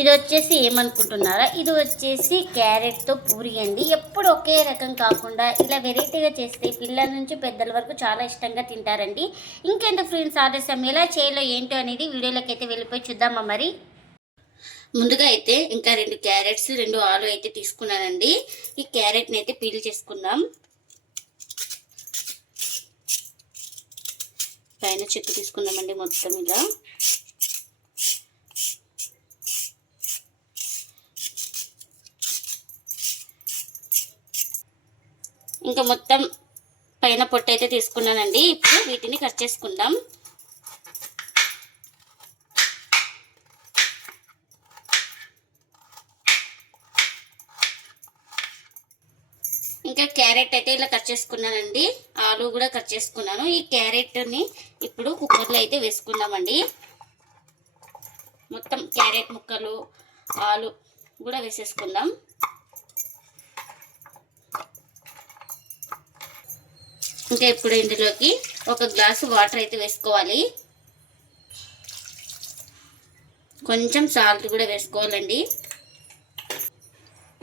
ఇది వచ్చేసి ఏమనుకుంటున్నారా? ఇది వచ్చేసి క్యారెట్తో పూరి అండి. ఎప్పుడు ఒకే రకం కాకుండా ఇలా వెరైటీగా చేస్తే పిల్లల నుంచి పెద్దల వరకు చాలా ఇష్టంగా తింటారండి. ఇంకెంత ఫ్రెండ్స్ ఆలస్యం? ఎలా చేయాలో ఏంటో అనేది వీడియోలోకి అయితే వెళ్ళిపోయి చూద్దామా మరి? ముందుగా అయితే ఇంకా రెండు క్యారెట్స్ రెండు ఆలు అయితే తీసుకున్నానండి. ఈ క్యారెట్ని అయితే పీల్ చేసుకుందాం. పైన చెక్కు తీసుకున్నామండి మొత్తం ఇలా. ఇంకా మొత్తం పైన పొట్టు అయితే తీసుకున్నానండి. ఇప్పుడు వీటిని కట్ చేసుకుందాం. ఇంకా క్యారెట్ అయితే ఇలా కట్ చేసుకున్నానండి. ఆలు కూడా కట్ చేసుకున్నాను. ఈ క్యారెట్ని ఇప్పుడు కుక్కర్లో అయితే వేసుకుందామండి. మొత్తం క్యారెట్ ముక్కలు ఆలు కూడా వేసేసుకుందాం. ఇంకా ఇప్పుడు ఇందులోకి ఒక గ్లాసు వాటర్ అయితే వేసుకోవాలి. కొంచెం సాల్ట్ కూడా వేసుకోవాలండి.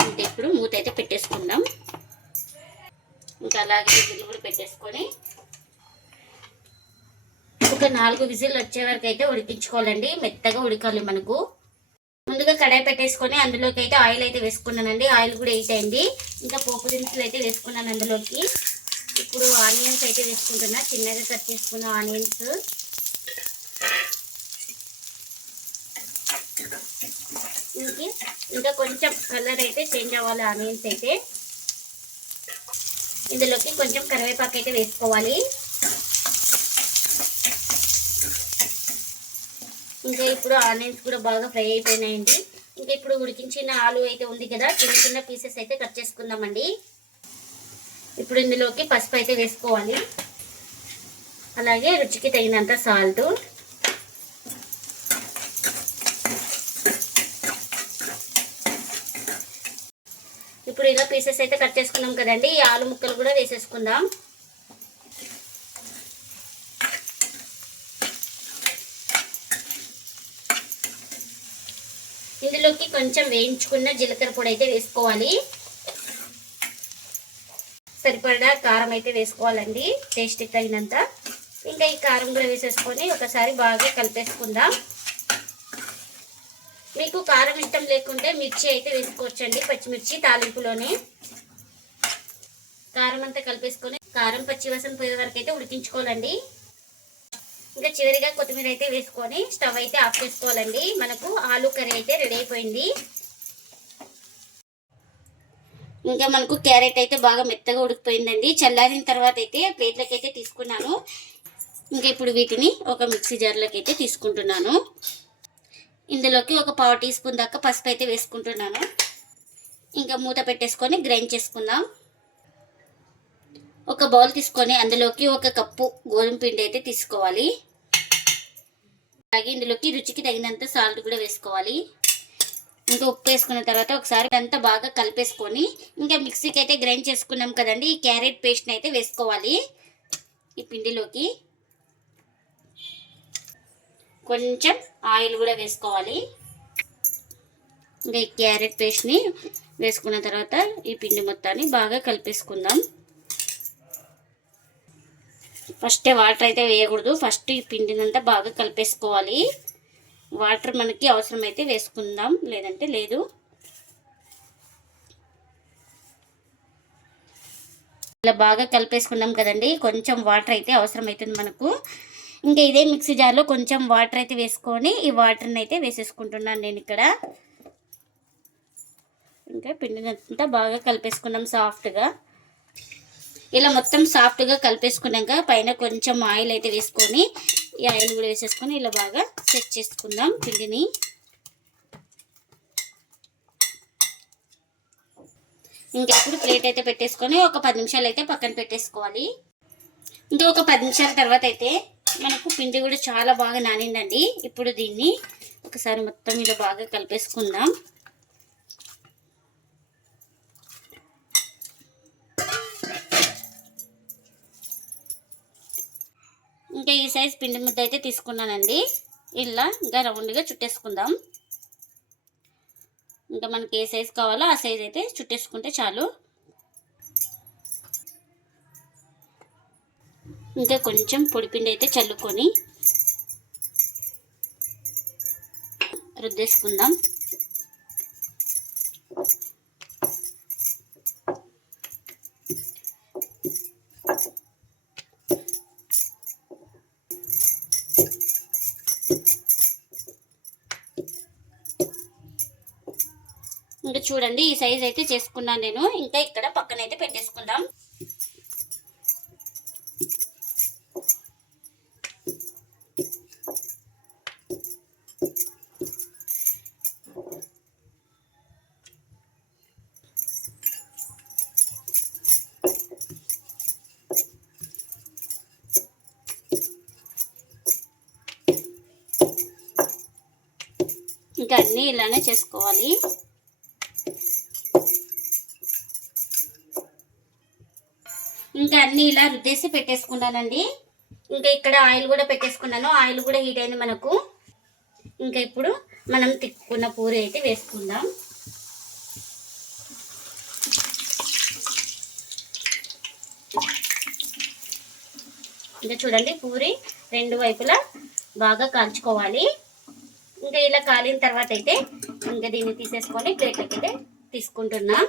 ఇంకా ఇప్పుడు మూత అయితే పెట్టేసుకుందాం. ఇంకా అలాగే విజిల్ కూడా పెట్టేసుకొని ఒక నాలుగు విజిల్ వచ్చే వరకు అయితే ఉడికించుకోవాలండి. మెత్తగా ఉడకాలి మనకు. ముందుగా కడాయి పెట్టేసుకొని అందులోకి అయితే ఆయిల్ అయితే వేసుకున్నానండి. ఆయిల్ కూడా హీట్ అయింది ఇంకా పోపు దినుసులు అయితే వేసుకున్నాను అందులోకి. ఇప్పుడు ఆనియన్స్ అయితే వేసుకుంటున్నా. చిన్నగా కట్ చేసుకున్న ఆనియన్స్. ఇంకే ఇంకా కొంచెం కలర్ అయితే చేంజ్ అవ్వాలి ఆనియన్స్ అయితే. ఇందులోకి కొంచెం కరివేపాకు అయితే వేసుకోవాలి. ఇంకా ఇప్పుడు ఆనియన్స్ కూడా బాగా ఫ్రై అయిపోయినాయండి. ఇంకా ఇప్పుడు ఉడికించిన ఆలు అయితే ఉంది కదా చిన్న చిన్న పీసెస్ అయితే కట్ చేసుకుందామండి. ఇప్పుడు ఇందులోకి పసుపు అయితే వేసుకోవాలి. అలాగే రుచికి తగినంత సాల్ట్. ఇప్పుడు ఇలా పీసెస్ అయితే కట్ చేసుకున్నాం కదండి. ఈ ఆలు ముక్కలు కూడా వేసేసుకుందాం. ఇందులోకి కొంచెం వేయించుకున్న జీలకర్ర పొడి అయితే వేసుకోవాలి. సరిపడా కారం అయితే వేసుకోవాలండి. టేస్ట్ తగినంత. ఇంకా ఈ కారం కూడా వేసేసుకొని ఒకసారి బాగా కలిపేసుకుందాం. మీకు కారం ఇష్టం లేకుంటే మిర్చి అయితే వేసుకోవచ్చండి. పచ్చిమిర్చి తాలింపులోనే. కారం అంతా కలిపేసుకొని కారం పచ్చివసం పోయే వరకు అయితే ఉడికించుకోవాలండి. ఇంకా చివరిగా కొత్తిమీర అయితే వేసుకొని స్టవ్ అయితే ఆఫ్ చేసుకోవాలండి. మనకు ఆలు కర్రీ అయితే రెడీ అయిపోయింది. ఇంకా మనకు క్యారెట్ అయితే బాగా మెత్తగా ఉడికిపోయిందండి. చల్లారిన తర్వాత అయితే ప్లేట్లకి అయితే తీసుకున్నాను. ఇంకా ఇప్పుడు వీటిని ఒక మిక్సీ జార్లోకి అయితే తీసుకుంటున్నాను. ఇందులోకి ఒక పావు టీ స్పూన్ దాకా పసుపు అయితే వేసుకుంటున్నాను. ఇంకా మూత పెట్టేసుకొని గ్రైండ్ చేసుకుందాం. ఒక బౌల్ తీసుకొని అందులోకి ఒక కప్పు గోధుమ పిండి అయితే తీసుకోవాలి. అలాగే ఇందులోకి రుచికి తగినంత సాల్ట్ కూడా వేసుకోవాలి. ఇంకా ఉప్పు వేసుకున్న తర్వాత ఒకసారి అంతా బాగా కలిపేసుకొని ఇంకా మిక్సీకి అయితే గ్రైండ్ చేసుకున్నాం కదండి. ఈ క్యారెట్ పేస్ట్ని అయితే వేసుకోవాలి ఈ పిండిలోకి. కొంచెం ఆయిల్ కూడా వేసుకోవాలి. ఇంకా ఈ క్యారెట్ పేస్ట్ని వేసుకున్న తర్వాత ఈ పిండి మొత్తాన్ని బాగా కలిపేసుకుందాం. ఫస్టే వాటర్ అయితే వేయకూడదు. ఫస్ట్ ఈ పిండినంతా బాగా కలిపేసుకోవాలి. వాటర్ మనకి అవసరమైతే వేసుకుందాం లేదంటే లేదు. ఇలా బాగా కలిపేసుకున్నాం కదండి కొంచెం వాటర్ అయితే అవసరం అవుతుంది మనకు. ఇంకా ఇదే మిక్సీ జార్లో కొంచెం వాటర్ అయితే వేసుకొని ఈ వాటర్ని అయితే వేసేసుకుంటున్నాను నేను ఇక్కడ. ఇంకా పిండినంతా బాగా కలిపేసుకున్నాం సాఫ్ట్గా. ఇలా మొత్తం సాఫ్ట్గా కలిపేసుకున్నాక పైన కొంచెం ఆయిల్ అయితే వేసుకొని ఈ ఆయిల్ కూడా వేసేసుకొని ఇలా బాగా సెట్ చేసుకుందాం పిండిని. ఇంకా ఇప్పుడు ప్లేట్ అయితే పెట్టేసుకొని ఒక పది నిమిషాలు అయితే పక్కన పెట్టేసుకోవాలి. ఇంకా ఒక పది నిమిషాల తర్వాత అయితే మనకు పిండి కూడా చాలా బాగా నానిందండి. ఇప్పుడు దీన్ని ఒకసారి మొత్తం ఇలా బాగా కలిపేసుకుందాం. సైజ్ పిండి ముద్ద అయితే తీసుకున్నానండి. ఇలా ఇంకా రౌండ్గా చుట్టేసుకుందాం. ఇంకా మనకి ఏ సైజ్ కావాలో ఆ సైజ్ అయితే చుట్టేసుకుంటే చాలు. ఇంకా కొంచెం పొడిపిండి అయితే చల్లుకొని రుద్దేసుకుందాం. చూడండి ఈ సైజ్ అయితే చేసుకున్నాను నేను. ఇంకా ఇక్కడ పక్కన అయితే పెట్టేసుకుందాం. ఇంకా అన్నీ ఇలానే చేసుకోవాలి. ఇంకా అన్ని ఇలా రుద్దేసి పెట్టేసుకున్నానండి. ఇంకా ఇక్కడ ఆయిల్ కూడా పెట్టేసుకున్నాను. ఆయిల్ కూడా హీట్ అయింది మనకు. ఇంకా ఇప్పుడు మనం తిక్కున్న పూరి అయితే వేసుకుందాం. ఇంకా చూడండి పూరి రెండు వైపులా బాగా కాల్చుకోవాలి. ఇంకా ఇలా కాలిన తర్వాత అయితే ఇంకా దీన్ని తీసేసుకొని ప్లేట్లకి అయితే తీసుకుంటున్నాం.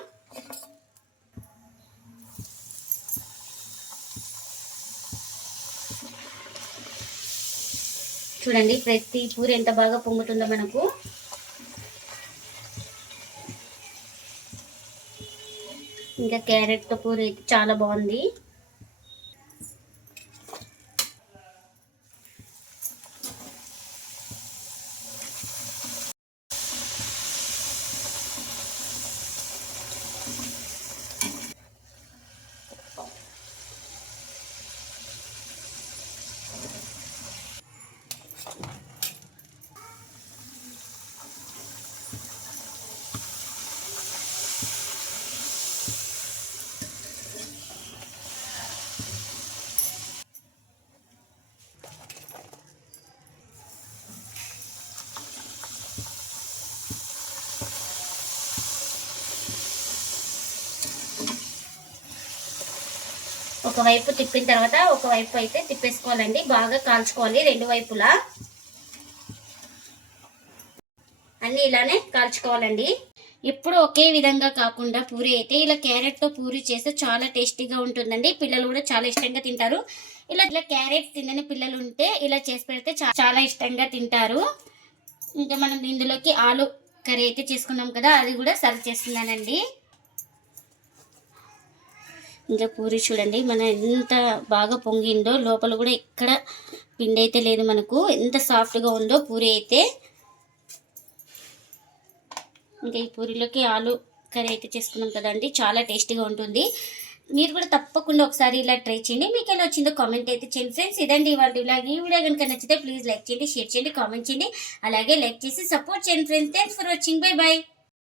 చూడండి ప్రతి పూరి ఎంత బాగా పొంగుతుందో మనకు. ఇంకా క్యారెట్ పూరి అయితే చాలా బాగుంది. ఒకవైపు తిప్పిన తర్వాత ఒకవైపు అయితే తిప్పేసుకోవాలండి. బాగా కాల్చుకోవాలి రెండు వైపులా. అన్ని ఇలానే కాల్చుకోవాలండి. ఎప్పుడు ఒకే విధంగా కాకుండా పూరి అయితే ఇలా క్యారెట్తో పూరి చేస్తే చాలా టేస్టీగా ఉంటుందండి. పిల్లలు కూడా చాలా ఇష్టంగా తింటారు. ఇలా ఇలా క్యారెట్ తినని పిల్లలు ఉంటే ఇలా చేసి పెడితే చాలా ఇష్టంగా తింటారు. ఇంకా మనం ఇందులోకి ఆలు కర్రీ అయితే చేసుకున్నాం కదా అది కూడా సర్వ్ చేస్తున్నానండి. ఇంకా పూరి చూడండి. మన ఎంత బాగా పొంగిందో లోపల కూడా ఎక్కడ పిండి అయితే లేదు మనకు. ఎంత సాఫ్ట్గా ఉందో పూరి అయితే. ఇంకా ఈ పూరిలోకి ఆలు కర్రీ అయితే చేసుకున్నాం కదండి. చాలా టేస్టీగా ఉంటుంది. మీరు కూడా తప్పకుండా ఒకసారి ఇలా ట్రై చేయండి. మీకు ఎలా వచ్చిందో కామెంట్ అయితే చేయండి. ఫ్రెండ్స్ ఇదండి ఇవాళ ఇలాగ ఈ వీడియో కనుక నచ్చితే ప్లీజ్ లైక్ చేయండి షేర్ చేయండి కామెంట్ చేయండి. అలాగే లైక్ చేసి సపోర్ట్ చేయండి friends. Thanks for watching bye bye